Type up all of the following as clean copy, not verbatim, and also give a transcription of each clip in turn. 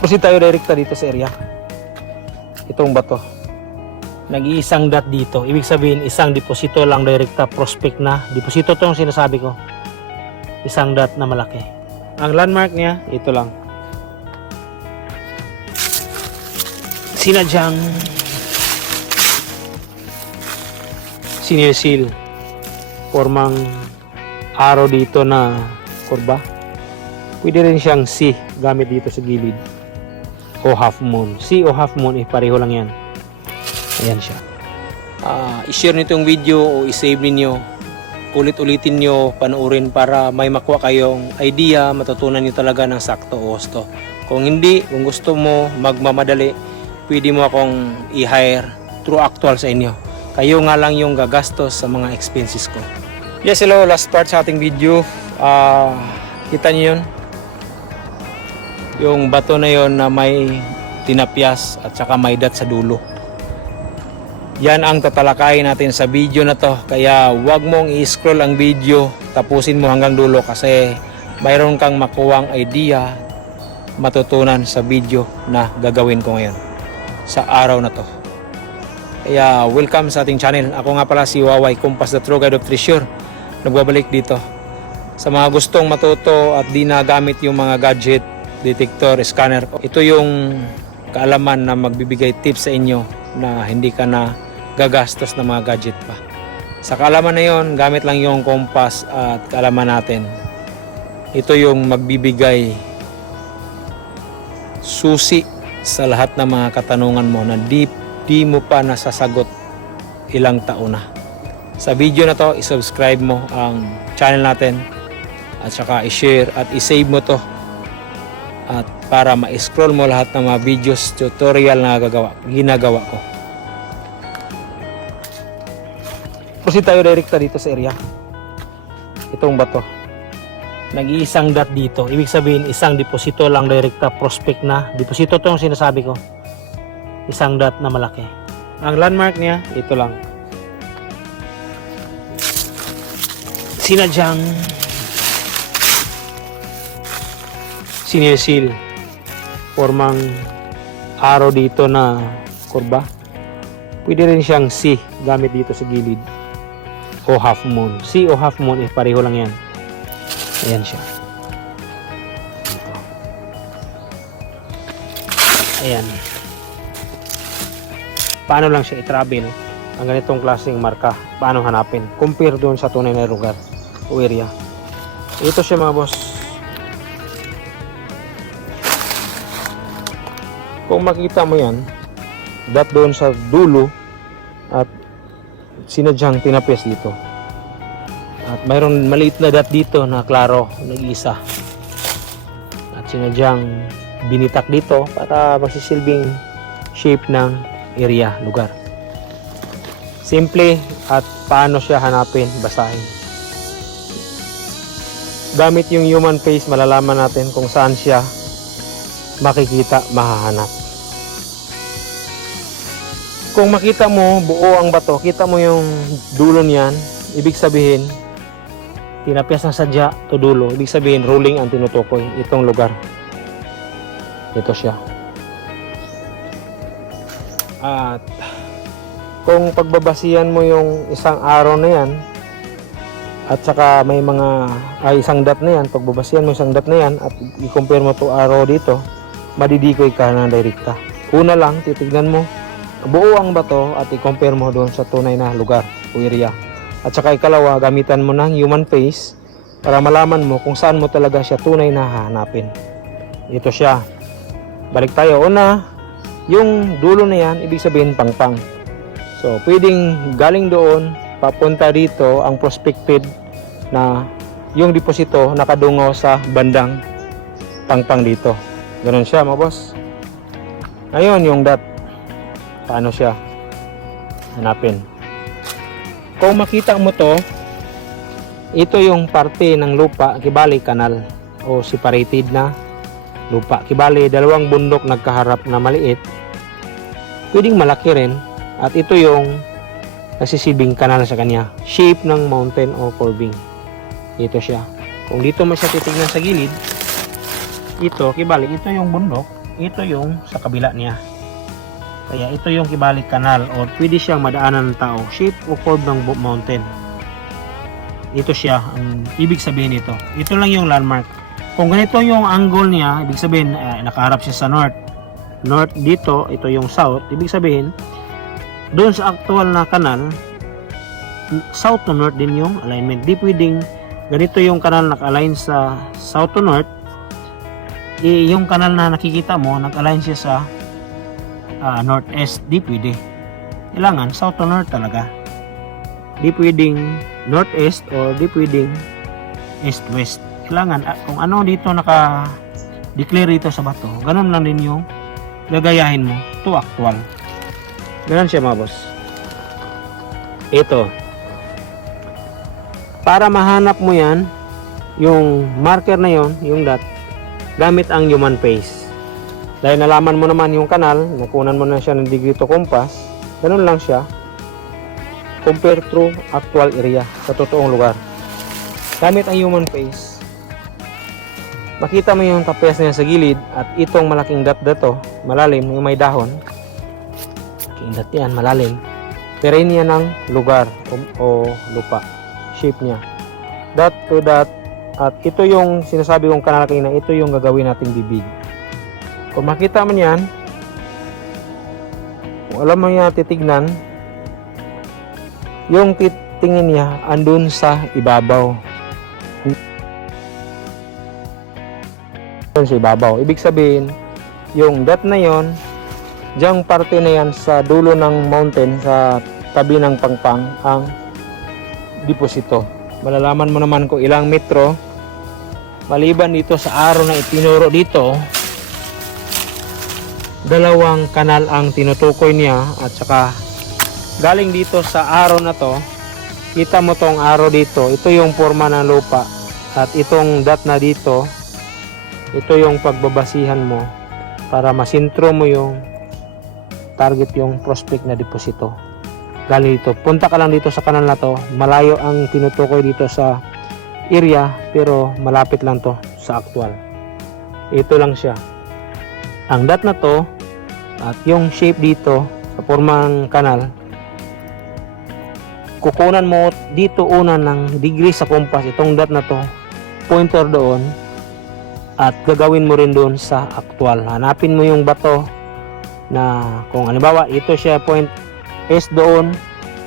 Proceed tayo direkta dito sa area. Itong bato. Nag-iisang dot dito. Ibig sabihin, isang deposito lang direkta. Prospect na. Deposito itong sinasabi ko. Isang dot na malaki. Ang landmark niya, ito lang. Sinadyang sinil-seal. Formang arrow dito na kurba. Pwede rin siyang C gamit dito sa gilid. O half moon. C o half moon, pareho lang yan. Ayan siya. I-share nyo itong video o i-save ninyo. Ulit-ulitin nyo, panoorin para may makuha kayong idea, matutunan nyo talaga ng sakto o gusto. Kung hindi, kung gusto mo magmamadali, pwede mo akong i-hire through actual sa inyo. Kayo nga lang yung gagastos sa mga expenses ko. Yes, hello. Last part sa ating video. Kita nyo yun? Yung bato na yon na may tinapyas at saka may dot sa dulo. Yan ang tatalakayin natin sa video na to. Kaya wag mong i-scroll ang video, tapusin mo hanggang dulo kasi mayroon kang makuwang idea, matutunan sa video na gagawin ko ngayon sa araw na to. Kaya welcome sa ating channel. Ako nga pala si Waway Compass, the true guide of treasure. Nagbabalik dito sa mga gustong matuto at di na gamit yung mga gadget, detector, scanner. Ito yung kaalaman na magbibigay tips sa inyo na hindi ka na gagastos ng mga gadget pa. Sa kaalaman na yon, gamit lang yung compass at kaalaman natin. Ito yung magbibigay susi sa lahat ng mga katanungan mo na di mo pa nasasagot ilang taon na. Sa video na to, i-subscribe mo ang channel natin at saka i-share at i-save mo to at para ma-scroll mo lahat ng mga videos, tutorial na ginagawa ko. Proceed tayo direkta dito sa area. Itong bato. Nag-iisang dot dito. Ibig sabihin, isang deposito lang direkta. Prospect na. Deposito itong sinasabi ko. Isang dot na malaki. Ang landmark niya, ito lang. Sinadyang sinil-seal. Formang arrow dito na kurba. Pwede rin siyang C gamit dito sa gilid. O half moon. C o half moon, pareho lang yan. Ayan siya. Ito. Ayan. Paano lang siya i-travel ang ganitong klaseng marka? Paano hanapin? Compare doon sa tunay na lugar o area. Ito siya mga boss. Kung makita mo yan, dot doon sa dulo at sinadyang tinapyas dito. At mayroon maliit na dot dito na klaro, nag-isa. At sinadyang binitak dito para magsisilbing shape ng area, lugar. Simple at paano siya hanapin, basahin. Gamit yung human face, malalaman natin kung saan siya makikita, mahahanap. Kung makita mo buo ang bato, kita mo yung dulo niyan, ibig sabihin tinapyas ng sadya to dulo, ibig sabihin ruling ang tinutukoy itong lugar. Ito siya. At kung pagbabasihan mo yung isang arrow na yan at saka may mga isang dot na yan, pagbabasihan mo isang dot na yan at i-compare mo to arrow dito, madidikoy ka na direkta. Una lang, titignan mo buo ang bato at i-compare mo doon sa tunay na lugar o area. At saka ikalawa, gamitan mo ng human face para malaman mo kung saan mo talaga siya tunay na hahanapin. Ito siya. Balik tayo. Una, yung dulo na yan, ibig sabihin pangpang. So, pwedeng galing doon, papunta dito ang prospected na yung deposito nakadungaw sa bandang pangpang dito. Ganun siya mga boss. Ngayon, yung dot. Paano siya hanapin? Kung makita mo to, ito yung parte ng lupa, kibali kanal o separated na lupa. Kibali dalawang bundok nagkaharap na maliit, pwedeng malaki rin, at ito yung nasisibing kanal sa kanya, shape ng mountain o curving. Ito siya. Kung dito mo siya titignan sa gilid, ito kibali, ito yung bundok, ito yung sa kabila niya. Kaya ito yung kibalik kanal o pwede siyang madaanan ng tao. Shape o curve ng mountain. Ito siya, ang ibig sabihin nito. Ito lang yung landmark. Kung ganito yung angle niya, ibig sabihin nakaharap siya sa north. North dito, ito yung south. Ibig sabihin, doon sa actual na kanal, south to north din yung alignment. Di pwedeng ganito yung kanal naka-align sa south to north. Yung kanal na nakikita mo, nag-align siya sa northeast. Di pwede. Kailangan south to north talaga. Di pwedeng northeast or di pwedeng east-west. Kailangan kung ano dito naka-declare dito sa bato, ganun lang din yung gagayahin mo to actual. Ganun siya mga boss. Ito. Para mahanap mo yan, yung marker na yon, yung dot, gamit ang human face. Dahil nalaman mo naman yung kanal, nakunan mo na siya ng degree to compass, ganun lang siya. Compare through actual area sa totoong lugar. Gamit ang human face, makita mo yung tapyas niya sa gilid at itong malaking dot to, malalim, yung may dahon. Malaking dot yan, malalim. Terrain niya ng lugar o lupa. Shape niya. Dot to dot. At ito yung sinasabi kong kanal kanina, ito yung gagawin nating bibig. Kung makita mo yan, kung alam mo niya titignan, yung titingin niya andun sa ibabaw. Andun sa ibabaw. Ibig sabihin, yung dot na yon, diyang parte na yan sa dulo ng mountain, sa tabi ng pangpang, ang deposito. Malalaman mo naman kung ilang metro maliban dito sa araw na itinuro dito. Dalawang kanal ang tinutukoy niya at saka galing dito sa araw na to, kita mo tong araw dito, ito yung forma ng lupa at itong dot na dito, ito yung pagbabasihan mo para masintro mo yung target, yung prospect na deposito. Galing dito, punta ka lang dito sa kanal na to, malayo ang tinutukoy dito sa area pero malapit lang to sa actual. Ito lang siya, ang dot na to at yung shape dito sa formang kanal. Kukunan mo dito una ng degree sa compass, itong dot na to, pointer doon, at gagawin mo rin doon sa actual. Hanapin mo yung bato na kung halimbawa ito siya point east doon,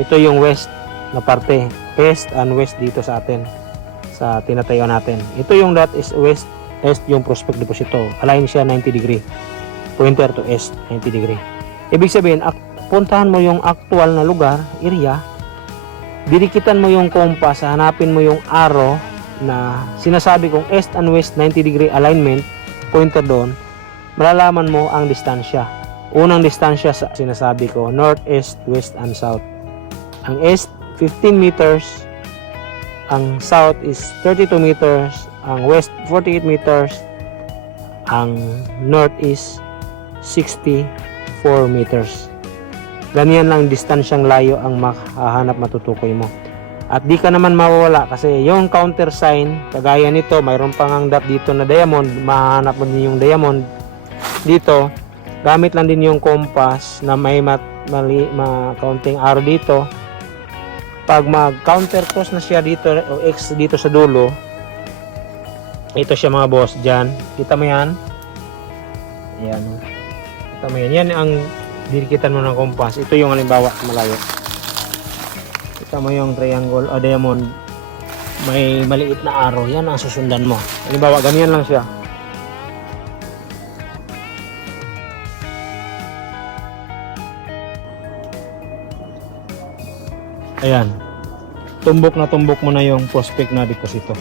ito yung west na parte, east and west dito sa atin sa tinatayuan natin. Ito yung dot is west, east yung prospect deposito, align siya 90 degree, pointer to east 90 degree. Ibig sabihin puntahan mo yung actual na lugar, area, didikitan mo yung compass, hanapin mo yung arrow na sinasabi kong east and west 90 degree alignment, pointer doon, malalaman mo ang distansya. Unang distansya sa sinasabi ko, north, east, west, and south. Ang east, 15 meters. Ang south is 32 meters. Ang west, 48 meters. Ang north is 64 meters. Ganyan lang distansyang layo ang makahanap, matutukoy mo. At di ka naman mawawala kasi yung counter sign, kagaya nito, mayroon pang ang dot dito na diamond, mahanap mo din yung diamond dito. Gamit lang din yung compass na may counting arrow dito. Pag mag-counter cross na siya dito o X dito sa dulo, ito siya mga boss dyan. Kita mo yan? Ayan. Kita mo yan. Yan ang didikitan mo ng compass. Ito yung halimbawa malayo. Kita mo yung triangle o diamond. May maliit na arrow. Yan ang susundan mo. Halimbawa ganyan lang siya. Ayan. Tumbok mo na yung prospect na deposito.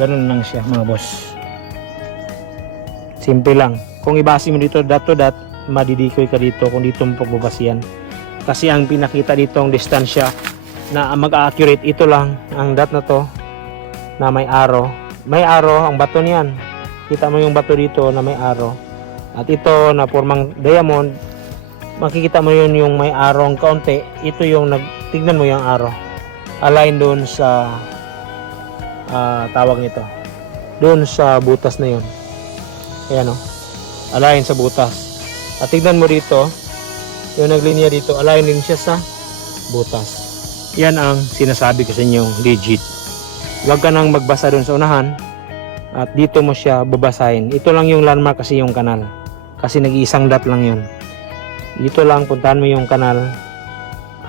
Ganun lang siya mga boss. Simple lang. Kung ibase mo dito dot to dot, madidikoy ka dito kung dito mo pagbabasihan. Kasi ang pinakita dito ang distansya na mag-accurate, ito lang ang dot na to na may arrow. May arrow ang bato niyan. Kita mo yung bato dito na may arrow. At ito na formang diamond, makikita mo yun yung may arrow ang kaunti. Ito yung tignan mo yung arrow. Align doon sa tawag nito. Doon sa butas na yun. Ayan o. align sa butas. At tignan mo dito, yung naglinya dito, align din siya sa butas. Yan ang sinasabi ko sa inyong legit. Huwag ka nang magbasa dun sa unahan at dito mo siya babasahin. Ito lang yung landmark kasi yung kanal. Kasi nag-iisang dot lang yun. Dito lang, puntahan mo yung kanal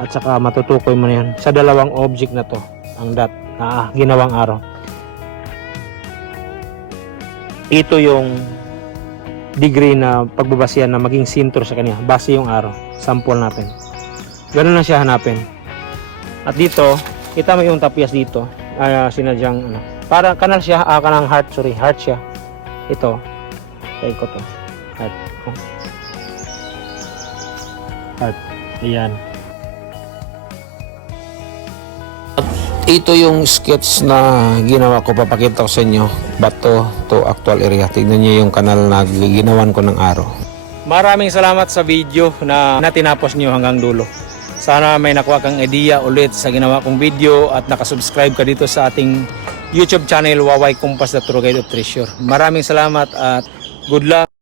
at saka matutukoy mo na yan sa dalawang object na to, ang dot na ginawang arrow. Ito yung degree na pagbabasihan na maging sintro sa kanya base yung arrow. Sample natin. Ganun lang siya hanapin. At dito, kita mo yung tapyas dito. Sinadyang ano. Para kanal siya, kanang heart, sorry, heart siya. Ito. Try ko to. Heart. Oh. Heart. Ayan. Ito yung sketch na ginawa ko, papakita ko sa inyo. Bato to actual area. Tignan niyo yung kanal na ginawan ko ng arrow. Maraming salamat sa video na tinapos niyo hanggang dulo. Sana may nakuha kang idea ulit sa ginawa kong video at nakasubscribe ka dito sa ating YouTube channel, Waway Compass, the True Guide of Treasure. Maraming salamat at good luck.